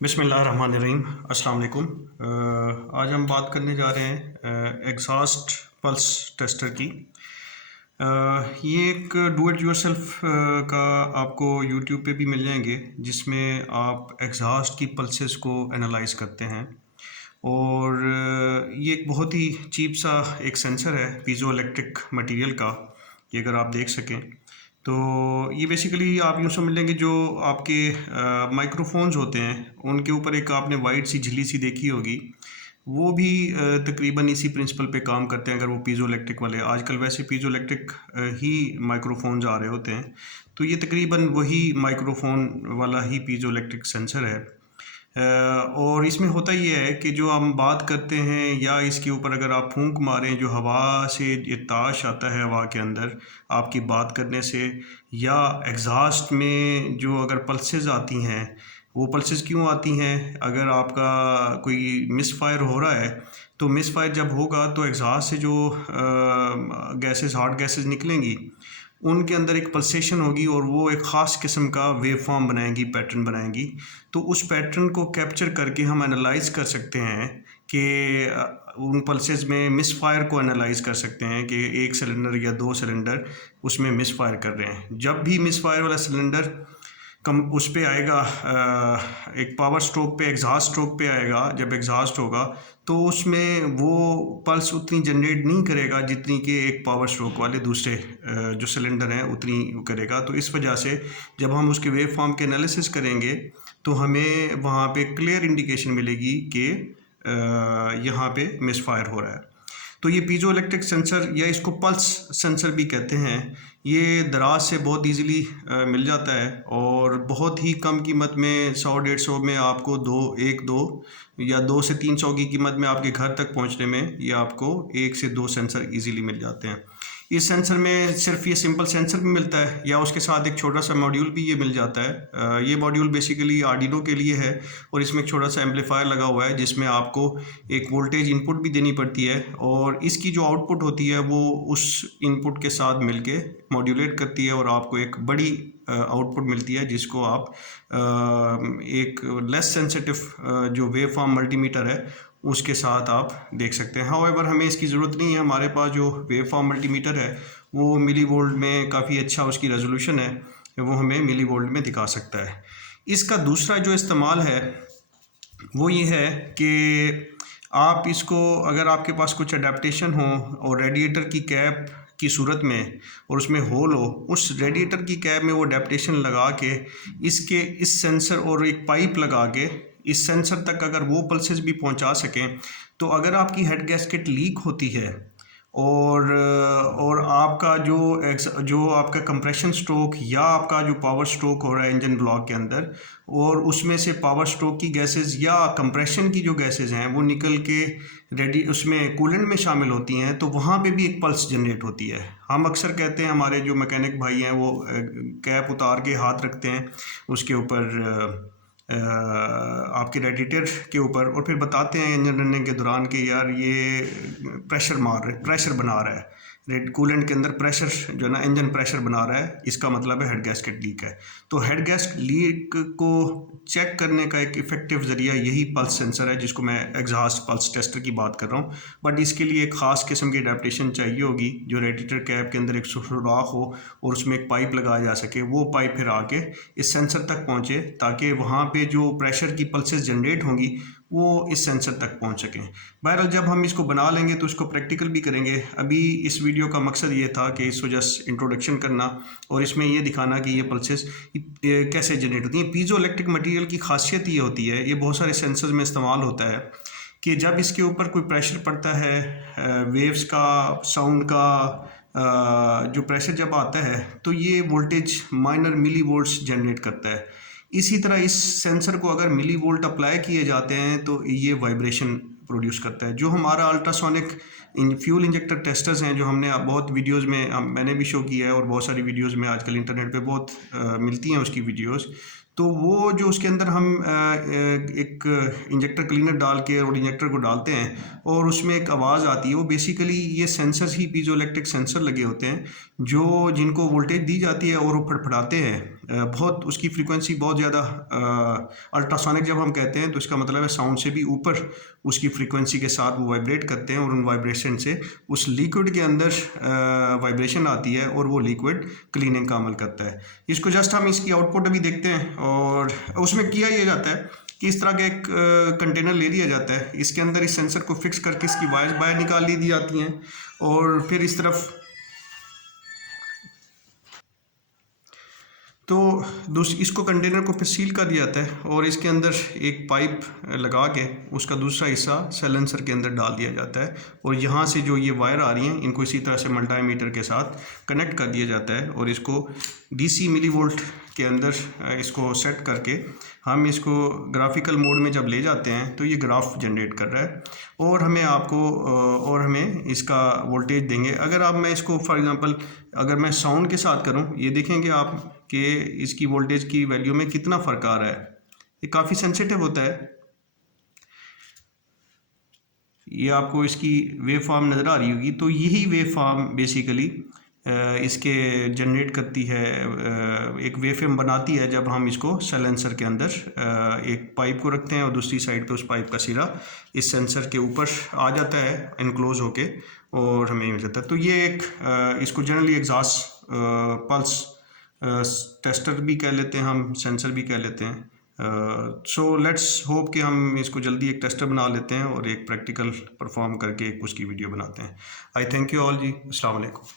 बिस्मिल्लाहिर्रहमानिर्रहीम। अस्सलाम वालेकुम। आज हम बात करने जा रहे हैं एग्जॉस्ट पल्स टेस्टर की। ये एक डू इट योरसेल्फ का आपको यूट्यूब पे भी मिल जाएंगे, जिसमें आप एग्जॉस्ट की पल्सेस को एनालाइज करते हैं। और ये एक बहुत ही चीप सा एक सेंसर है पीजो इलेक्ट्रिक मटेरियल का, ये अगर आप देख सकें तो ये बेसिकली आप यूँ समझ लेंगे जो आपके माइक्रोफोन्स होते हैं उनके ऊपर एक आपने वाइट सी झिल्ली सी देखी होगी, वो भी तकरीबन इसी प्रिंसिपल पे काम करते हैं। अगर वो पीजो इलेक्ट्रिक वाले, आजकल वैसे पीजो इलेक्ट्रिक ही माइक्रोफोन्स आ रहे होते हैं, तो ये तकरीबन वही माइक्रोफोन वाला ही पीजो इलेक्ट्रिक सेंसर है। और इसमें होता ये है कि जो हम बात करते हैं या इसके ऊपर अगर आप फूंक मारें, जो हवा से ये ताश आता है हवा के अंदर आपकी बात करने से, या एग्जॉस्ट में जो अगर पल्सेस आती हैं, वो पल्सेस क्यों आती हैं? अगर आपका कोई मिस फायर हो रहा है तो मिस फायर जब होगा तो एग्जॉस्ट से जो गैसेस, हॉट गैसेस निकलेंगी, उनके अंदर एक पल्सेशन होगी और वो एक ख़ास किस्म का वेव फॉर्म बनाएंगी, पैटर्न बनाएंगी। तो उस पैटर्न को कैप्चर करके हम एनालाइज कर सकते हैं कि उन पल्सेस में मिस फायर को एनालाइज कर सकते हैं कि एक सिलेंडर या दो सिलेंडर उसमें मिस फायर कर रहे हैं। जब भी मिस फायर वाला सिलेंडर कम उस पे आएगा, एक पावर स्ट्रोक पे, एग्जॉस्ट स्ट्रोक पे आएगा, जब एग्जॉस्ट होगा तो उसमें वो पल्स उतनी जनरेट नहीं करेगा जितनी कि एक पावर स्ट्रोक वाले दूसरे जो सिलेंडर हैं उतनी करेगा। तो इस वजह से जब हम उसके वेव फॉर्म के एनालिसिस करेंगे तो हमें वहाँ पे क्लियर इंडिकेशन मिलेगी कि यहाँ पे मिस फायर हो रहा है। तो ये पीजो इलेक्ट्रिक सेंसर या इसको पल्स सेंसर भी कहते हैं, ये दराज से बहुत इजीली मिल जाता है और बहुत ही कम कीमत में 100-150 में आपको दो या 2 से 300 की कीमत में आपके घर तक पहुंचने में ये आपको 1 से 2 सेंसर इजीली मिल जाते हैं। इस सेंसर में सिर्फ ये सिंपल सेंसर भी मिलता है या उसके साथ एक छोटा सा मॉड्यूल भी ये मिल जाता है। ये मॉड्यूल बेसिकली आर्डिनो के लिए है और इसमें एक छोटा सा एम्पलीफायर लगा हुआ है जिसमें आपको एक वोल्टेज इनपुट भी देनी पड़ती है और इसकी जो आउटपुट होती है वो उस इनपुट के साथ मिलके मॉड्यूलेट करती है और आपको एक बड़ी आउटपुट मिलती है, जिसको आप एक लेस सेंसिटिव जो वेव फॉर्म मल्टीमीटर है उसके साथ आप देख सकते हैं। हाउएवर हमें इसकी ज़रूरत नहीं है, हमारे पास जो वेव फॉर्म मल्टीमीटर है वो मिली वोल्ट में काफ़ी अच्छा उसकी रेजोल्यूशन है, वो हमें मिली वोल्ट में दिखा सकता है। इसका दूसरा जो इस्तेमाल है वो ये है कि आप इसको, अगर आपके पास कुछ अडेप्टेशन हो और रेडिएटर की कैप की सूरत में और उसमें होल हो, उस रेडिएटर की कैप में वो अडेप्टेशन लगा के इसके इस सेंसर और एक पाइप लगा के इस सेंसर तक अगर वो पल्सेस भी पहुंचा सकें, तो अगर आपकी हेड गैस्केट लीक होती है और आपका जो आपका कंप्रेशन स्ट्रोक या आपका जो पावर स्ट्रोक हो रहा है इंजन ब्लॉक के अंदर, और उसमें से पावर स्ट्रोक की गैसेस या कंप्रेशन की जो गैसेस हैं वो निकल के रेडी उसमें कूलेंट में शामिल होती हैं, तो वहाँ पे भी एक पल्स जनरेट होती है। हम अक्सर कहते हैं, हमारे जो मैकेनिक भाई हैं वो कैप उतार के हाथ रखते हैं उसके ऊपर आपके रेडिएटर के ऊपर और फिर बताते हैं इंजन रनिंग के दौरान कि यार ये प्रेशर बना रहा है, कूलेंट के अंदर प्रेशर जो है ना, इंजन प्रेशर बना रहा है, इसका मतलब है हेड गैस्केट लीक है। तो हेड गैस्केट लीक को चेक करने का एक इफेक्टिव ज़रिया यही पल्स सेंसर है, जिसको मैं एग्जॉस्ट पल्स टेस्टर की बात कर रहा हूँ। बट इसके लिए एक ख़ास किस्म की अडेप्टेशन चाहिए होगी, जो रेडिएटर कैप के अंदर एक सुराख हो और उसमें एक पाइप लगाया जा सके, वो पाइप फिर आके इस सेंसर तक पहुँचे ताकि वहाँ पे जो प्रेशर की पल्सेस जनरेट होंगी वो इस सेंसर तक पहुंच सकें। बहरहाल जब हम इसको बना लेंगे तो इसको प्रैक्टिकल भी करेंगे। अभी इस वीडियो का मकसद ये था कि इसको जस्ट इंट्रोडक्शन करना और इसमें ये दिखाना कि ये पल्सेस कैसे जनरेट होती हैं। पीजो इलेक्ट्रिक मटेरियल की खासियत ये होती है, ये बहुत सारे सेंसर्स में इस्तेमाल होता है कि जब इसके ऊपर कोई प्रेशर पड़ता है, वेव्स का, साउंड का जो प्रेशर जब आता है तो ये वोल्टेज माइनर मिली वोल्ट्स जनरेट करता है। इसी तरह इस सेंसर को अगर मिली वोल्ट अप्लाई किए जाते हैं तो ये वाइब्रेशन प्रोड्यूस करता है। जो हमारा अल्ट्रासोनिक फ्यूल इंजेक्टर टेस्टर्स हैं, जो हमने बहुत वीडियोस में मैंने भी शो किया है और बहुत सारी वीडियोस में आजकल इंटरनेट पे बहुत मिलती हैं उसकी वीडियोस, तो वो जो उसके अंदर हम एक इंजेक्टर क्लीनर डाल के और इंजेक्टर को डालते हैं और उसमें एक आवाज़ आती है, वो बेसिकली ये सेंसर्स ही पीजो इलेक्ट्रिक सेंसर लगे होते हैं जो जिनको वोल्टेज दी जाती है और वो फड़फड़ाते हैं बहुत उसकी फ्रीक्वेंसी बहुत ज़्यादा अल्ट्रासोनिक जब हम कहते हैं तो इसका मतलब है साउंड से भी ऊपर उसकी फ्रीक्वेंसी के साथ वो वाइब्रेट करते हैं और उन वाइब्रेशन से उस लिक्विड के अंदर वाइब्रेशन आती है और वो लिक्विड क्लीनिंग का अमल करता है। इसको जस्ट हम इसकी आउटपुट अभी देखते हैं और उसमें किया ये जाता है कि इस तरह का एक कंटेनर ले लिया जाता है, इसके अंदर इस सेंसर को फिक्स करके इसकी वायर्स बाहर निकाल ली जाती हैं और फिर इस तरफ तो इसको कंटेनर को फिर सील कर दिया जाता है और इसके अंदर एक पाइप लगा के उसका दूसरा हिस्सा साइलेंसर के अंदर डाल दिया जाता है और यहाँ से जो ये वायर आ रही हैं इनको इसी तरह से मल्टीमीटर के साथ कनेक्ट कर दिया जाता है और इसको DC मिलीवोल्ट के अंदर इसको सेट करके हम इसको ग्राफिकल मोड में जब ले जाते हैं तो ये ग्राफ जनरेट कर रहा है और हमें इसका वोल्टेज देंगे। अगर आप मैं इसको फॉर एग्जांपल अगर मैं साउंड के साथ करूं, ये देखेंगे आप कि इसकी वोल्टेज की वैल्यू में कितना फ़र्क आ रहा है। ये काफ़ी सेंसिटिव होता है। ये आपको इसकी वेव फॉर्म नज़र आ रही होगी, तो यही वेव फॉर्म बेसिकली इसके जनरेट करती है, एक वेवफॉर्म बनाती है जब हम इसको साइलेंसर के अंदर एक पाइप को रखते हैं और दूसरी साइड पे उस पाइप का सिरा इस सेंसर के ऊपर आ जाता है इनक्लोज होके और हमें मिल जाता है। तो ये एक इसको जनरली एग्जॉस्ट पल्स टेस्टर भी कह लेते हैं, हम सेंसर भी कह लेते हैं। सो लेट्स होप कि हम इसको जल्दी एक टेस्टर बना लेते हैं और एक प्रैक्टिकल परफॉर्म करके एक उसकी वीडियो बनाते हैं। आई थैंक यू ऑल जी। अस्सलाम वालेकुम।